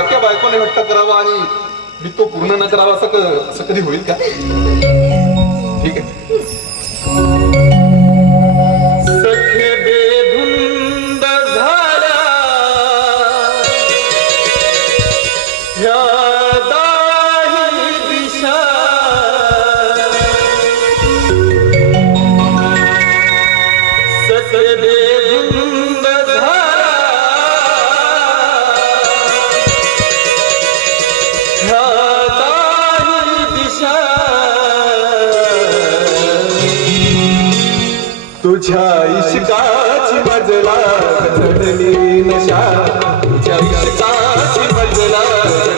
लाडक्या बायकोने हट्ट करावा आणि मी तो पूर्ण न करावा असं कधी होईल का? ठीक आहे. सखे बेधुंद झाला ह्या दाही दिशा, सखे बेधुंद झाला ह्या दाही दिशा, तुझ्या इश्काची मजला चढली नशा, तुझ्या इश्काची मजला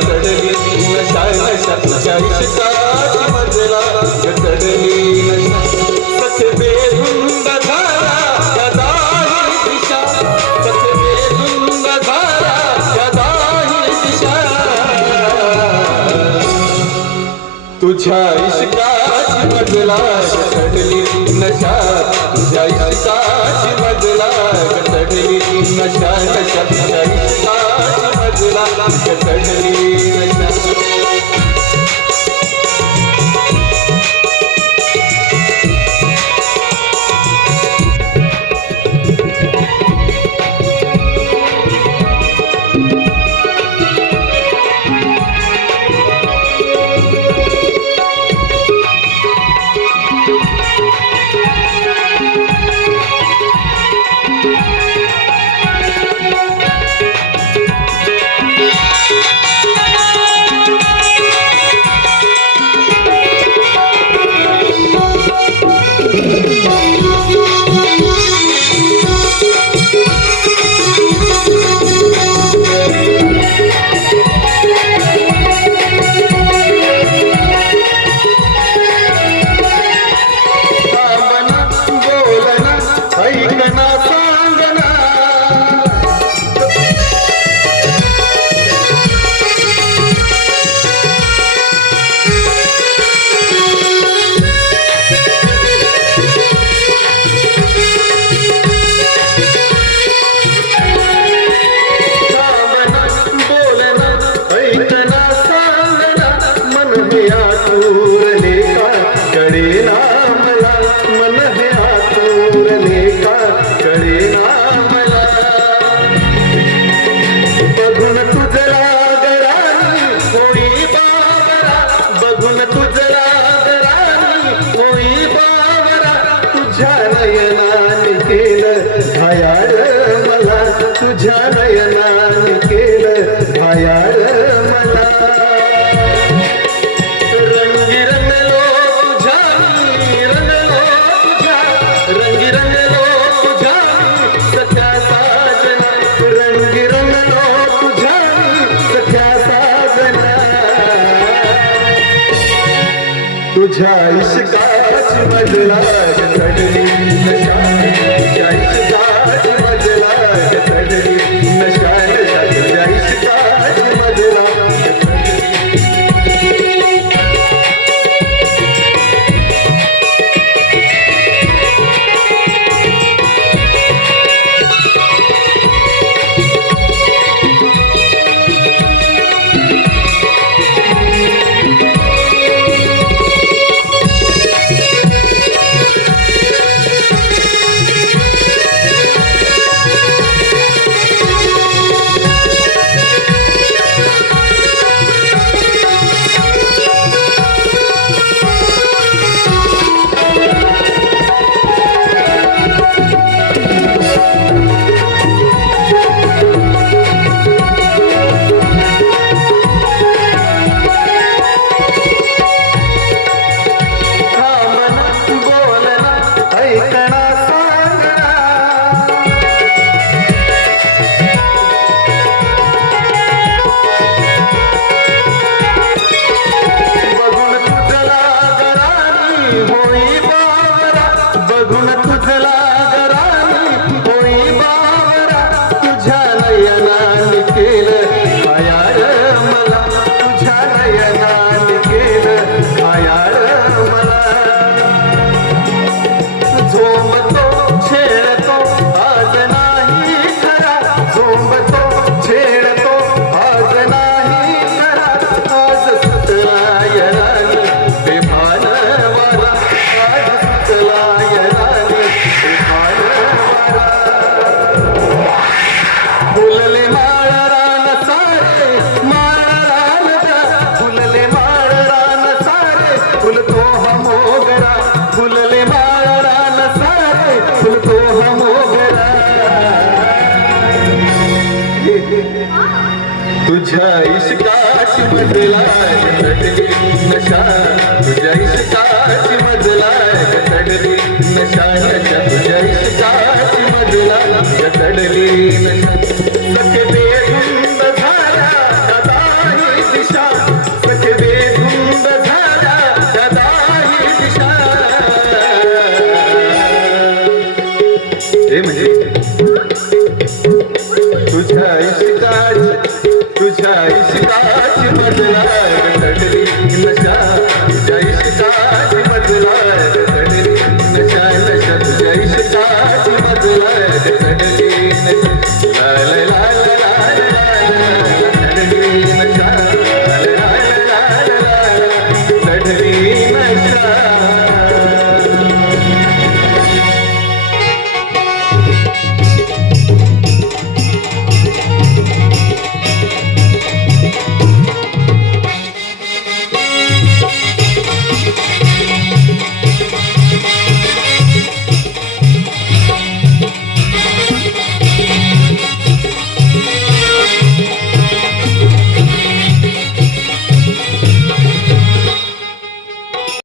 चढली नशा, नशा तुझ्या इश्काची मजला चढली नशा. सखे बेधुंद झाला या दाही दिशा, सखे बेधुंद झाला या दाही दिशा, तुझ्या इश्काची मजला चढली नशा, तुझ्या इश्काची मजला चढली नशा, नशा तुझ्या इश्काची मजला चढली नशा. तुझ्या नयनाने केलं घायाळ मला, रंगी रंगलो तुझ्या रंगलो तुझ्या, रंगी रंगलो तुझ्या सख्या साजना, रंगी रंगलो तुझ्या सख्या साजना, तुझ्या इश्काची मजला चढली नशा, तुझ्या इश्काची मजला चढली नशा, नशा तुझ्या इश्काची मजला फुलले माळ रान सारे माळ रान फुलले माळ रान सारे फुलतो हा मोगरा फुलले माळ रान सारे फुलतो हा मोगरा तुझ्या इश्काची मधला चढली नशा तुझ्या इश्काची मधला चढली नशा नशा तुझ्या इश्काची मधला चढली नशा सखे बेधुंद झाला दादाही दिशा सखे बेधुंद झाला दादाही दिशा हे म्हणजे तुझ्या इश्काची मधला चढली नशा तुझ्या इश्काची मधला चढली नशा नशा तुझ्या इश्काची मधला चढली नशा